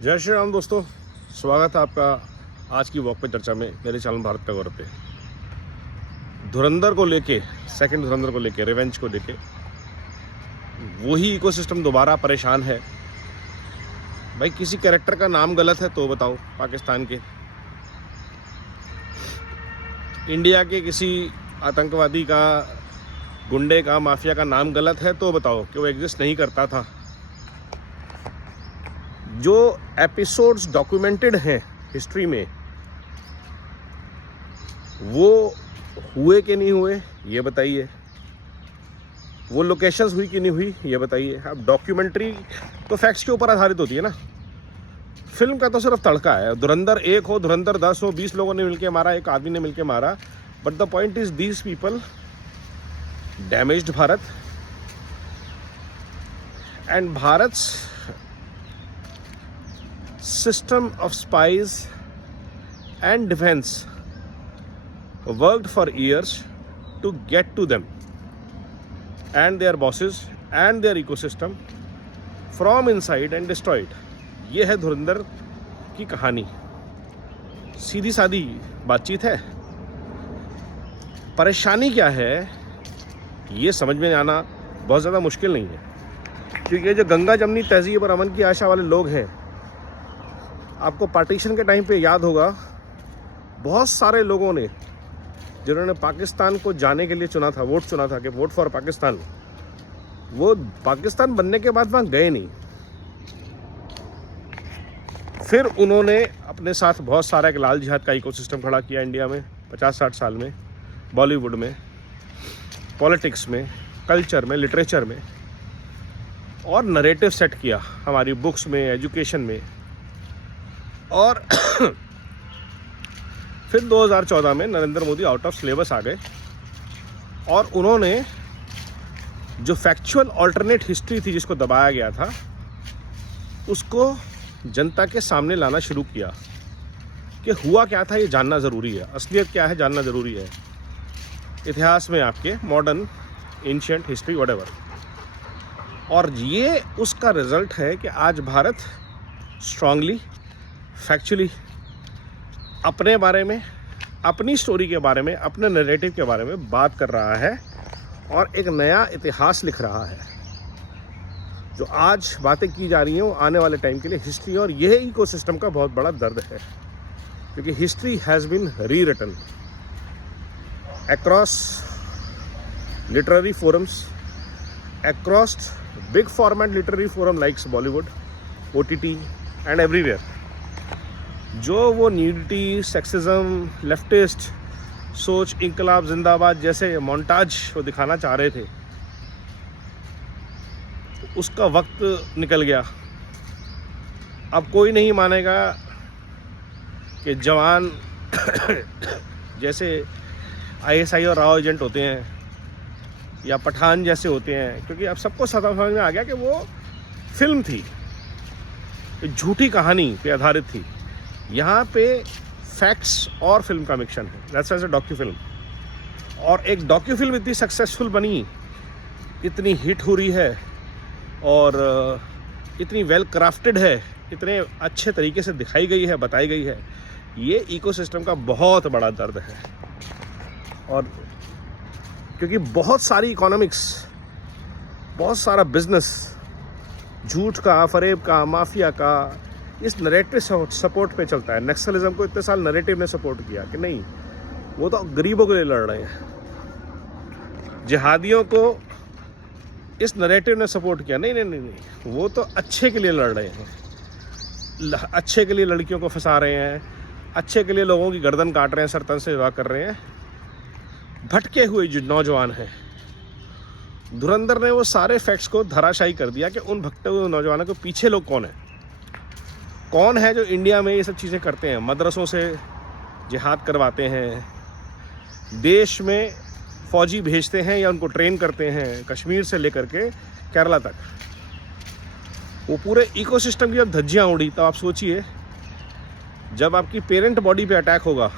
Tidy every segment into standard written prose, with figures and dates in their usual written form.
जय श्री राम दोस्तों, स्वागत है आपका आज की वॉक पे चर्चा में मेरे चैनल भारत का गौरव पे। धुरंधर को लेके, सेकंड धुरंधर को लेके, रिवेंज को लेके वही इकोसिस्टम दोबारा परेशान है। भाई किसी कैरेक्टर का नाम गलत है तो बताओ, पाकिस्तान के, इंडिया के किसी आतंकवादी का, गुंडे का, माफिया का नाम गलत है तो बताओ कि वो एग्जिस्ट नहीं करता था। जो एपिसोड्स डॉक्यूमेंटेड हैं हिस्ट्री में वो हुए कि नहीं हुए ये बताइए, वो लोकेशंस हुई कि नहीं हुई ये बताइए। अब डॉक्यूमेंट्री तो फैक्ट्स के ऊपर आधारित होती है ना, फिल्म का तो सिर्फ तड़का है। धुरंधर 1 हो, धुरंधर 10 हो, 20 लोगों ने मिलकर मारा, एक आदमी ने मिलकर मारा, but the point is these people damaged Bharat and Bharat system of spies and defense worked for years to get to them and their bosses and their ecosystem from inside and destroyed। ये है धुरंधर की कहानी। सीधी सादी बातचीत है। परेशानी क्या है ये समझ में आना बहुत ज़्यादा मुश्किल नहीं है, क्योंकि जो गंगा जमनी तहजीब और अमन की आशा वाले लोग हैं, आपको पार्टीशन के टाइम पे याद होगा बहुत सारे लोगों ने जिन्होंने पाकिस्तान को जाने के लिए चुना था, वोट चुना था कि वोट फॉर पाकिस्तान, वो पाकिस्तान बनने के बाद वहाँ गए नहीं। फिर उन्होंने अपने साथ बहुत सारा एक लाल जिहाद का इकोसिस्टम खड़ा किया इंडिया में 50-60 साल में, बॉलीवुड में, पॉलिटिक्स में, कल्चर में, लिटरेचर में, और नरेटिव सेट किया हमारी बुक्स में, एजुकेशन में। और फिर 2014 में Narendra Modi out of syllabus आ गए और उन्होंने जो फैक्चुअल अल्टरनेट हिस्ट्री थी जिसको दबाया गया था उसको जनता के सामने लाना शुरू किया कि हुआ क्या था ये जानना ज़रूरी है, असलियत क्या है जानना ज़रूरी है, इतिहास में आपके मॉडर्न, एंशिएंट हिस्ट्री, व्हाटएवर। और ये उसका रिजल्ट है कि आज भारत स्ट्रांगली, फैक्चुअली अपने बारे में, अपनी स्टोरी के बारे में, अपने नैरेटिव के बारे में बात कर रहा है और एक नया इतिहास लिख रहा है। जो आज बातें की जा रही हैं वो आने वाले टाइम के लिए हिस्ट्री, और यह इकोसिस्टम का बहुत बड़ा दर्द है, क्योंकि history has been rewritten across literary forums, across big format literary forum likes Bollywood, OTT and everywhere. जो वो न्यूडिटी, सेक्सिज्म, लेफ्टिस्ट सोच, इंकलाब जिंदाबाद जैसे मोन्टाज वो दिखाना चाह रहे थे, उसका वक्त निकल गया। अब कोई नहीं मानेगा कि जवान जैसे ISI और राव एजेंट होते हैं या पठान जैसे होते हैं, क्योंकि अब सबको समझ में आ गया कि वो फिल्म थी, झूठी कहानी पे आधारित थी। यहाँ पे फैक्ट्स और फिल्म का मिक्सन है, दैट्स वाई डॉक्यू फिल्म। और एक डॉक्यू फिल्म इतनी सक्सेसफुल बनी, इतनी हिट हो रही है और इतनी वेल क्राफ्टेड है, इतने अच्छे तरीके से दिखाई गई है, बताई गई है, ये इकोसिस्टम का बहुत बड़ा दर्द है। और क्योंकि बहुत सारी इकोनॉमिक्स, बहुत सारा बिजनेस झूठ का, फरेब का, माफिया का इस नरेटिव सपोर्ट पे चलता है। नक्सलिज्म को इतने साल नरेटिव ने सपोर्ट किया कि नहीं वो तो गरीबों के लिए लड़ रहे हैं। जिहादियों को इस नरेटिव ने सपोर्ट किया, नहीं नहीं नहीं नहीं, वो तो अच्छे के लिए लड़ रहे हैं, अच्छे के लिए लड़कियों को फंसा रहे हैं, अच्छे के लिए लोगों की गर्दन काट रहे हैं, सरतन से विवाह कर रहे हैं। भटके हुए जो नौजवान हैं, धुरंधर ने वो सारे फैक्ट्स को धराशायी कर दिया कि उन भटके हुए नौजवानों के पीछे लोग कौन है जो इंडिया में ये सब चीज़ें करते हैं, मदरसों से जिहाद करवाते हैं, देश में फौजी भेजते हैं या उनको ट्रेन करते हैं, कश्मीर से लेकर के केरला तक। वो पूरे इकोसिस्टम की जब धज्जियाँ उड़ी, तब आप सोचिए जब आपकी पेरेंट बॉडी पे अटैक होगा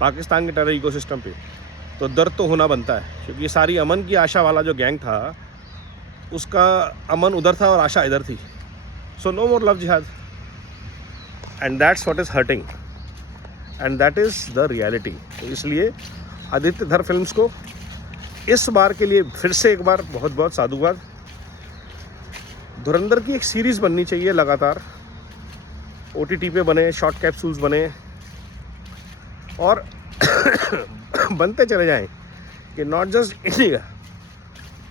पाकिस्तान के टेरर इकोसिस्टम पे, तो दर्द तो होना बनता है। क्योंकि सारी अमन की आशा वाला जो गैंग था, उसका अमन उधर था और आशा इधर थी। सो नो मोर लव जिहाद, and that's what is hurting and that is the reality. तो इसलिए आदित्य धर फिल्म्स को इस बार के लिए फिर से एक बार बहुत बहुत साधुवाद। धुरंधर की एक सीरीज़ बननी चाहिए लगातार, OTT पे बने, शॉर्ट कैप्सूल्स बने और बनते चले जाएं कि नॉट जस्ट इंडिया,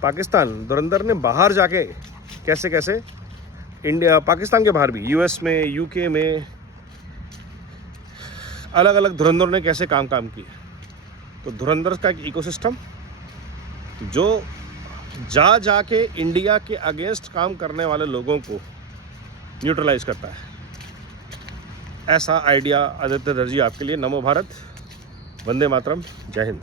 पाकिस्तान, धुरंधर ने बाहर जाके कैसे कैसे इंडिया, पाकिस्तान के बाहर भी, US में, UK में अलग अलग धुरंधर ने कैसे काम किए। तो धुरंधर का एक इकोसिस्टम जो जा के इंडिया के अगेंस्ट काम करने वाले लोगों को न्यूट्रलाइज करता है, ऐसा आइडिया आदित्य धर जी आपके लिए। नमो भारत, वंदे मातरम, जय हिंद।